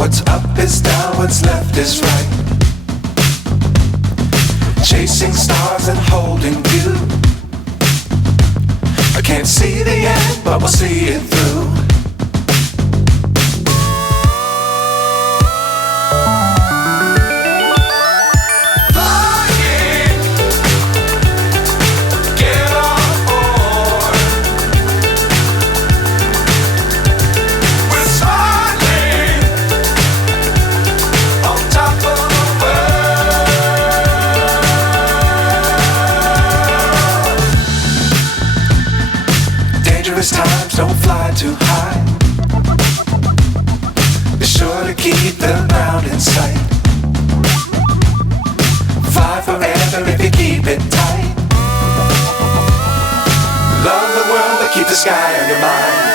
What's up is down, what's left is right. Chasing stars and holding you. I can't see the end, but we'll see it through. Times don't fly too high. Be sure to keep the ground in sight. Fly forever if you keep it tight. Love the world but keep the sky on your mind.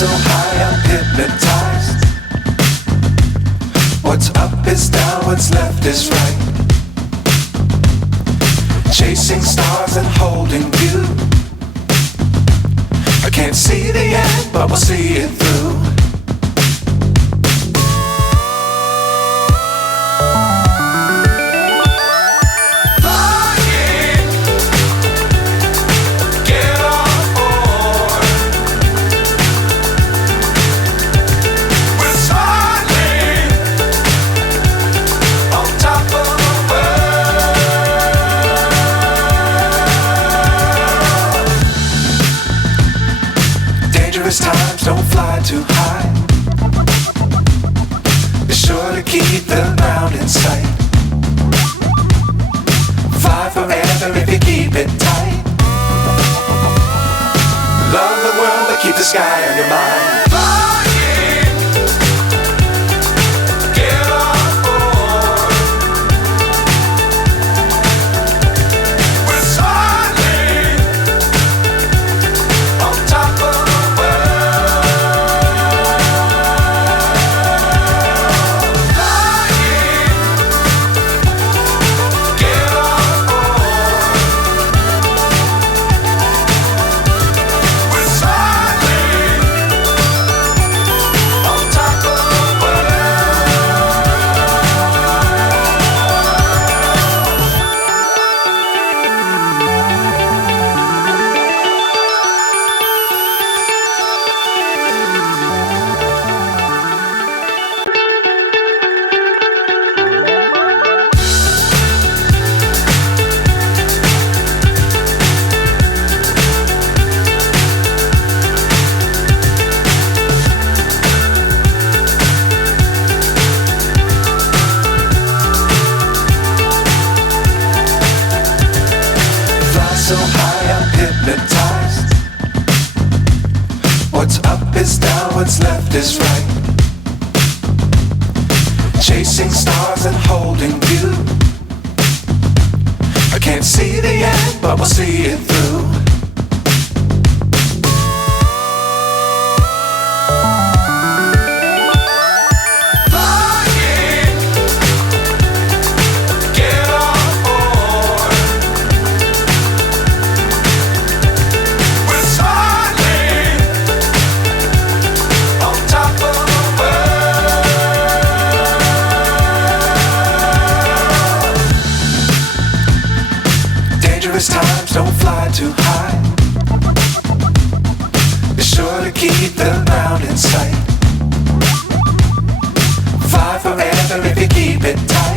So high I'm hypnotized. What's up is down, what's left is right. Chasing stars and holding you. I can't see the end, but we'll see it through. Times don't fly too high. Be sure to keep the ground in sight. Fly forever if you keep it tight. Love the world but keep the sky on your mind. So high I'm hypnotized. What's up is down, what's left is right. Chasing stars and holding you. I can't see the end, but we'll see it through. Time Sometimes don't fly too high. Be sure to keep the ground in sight. Fly forever if you keep it tight.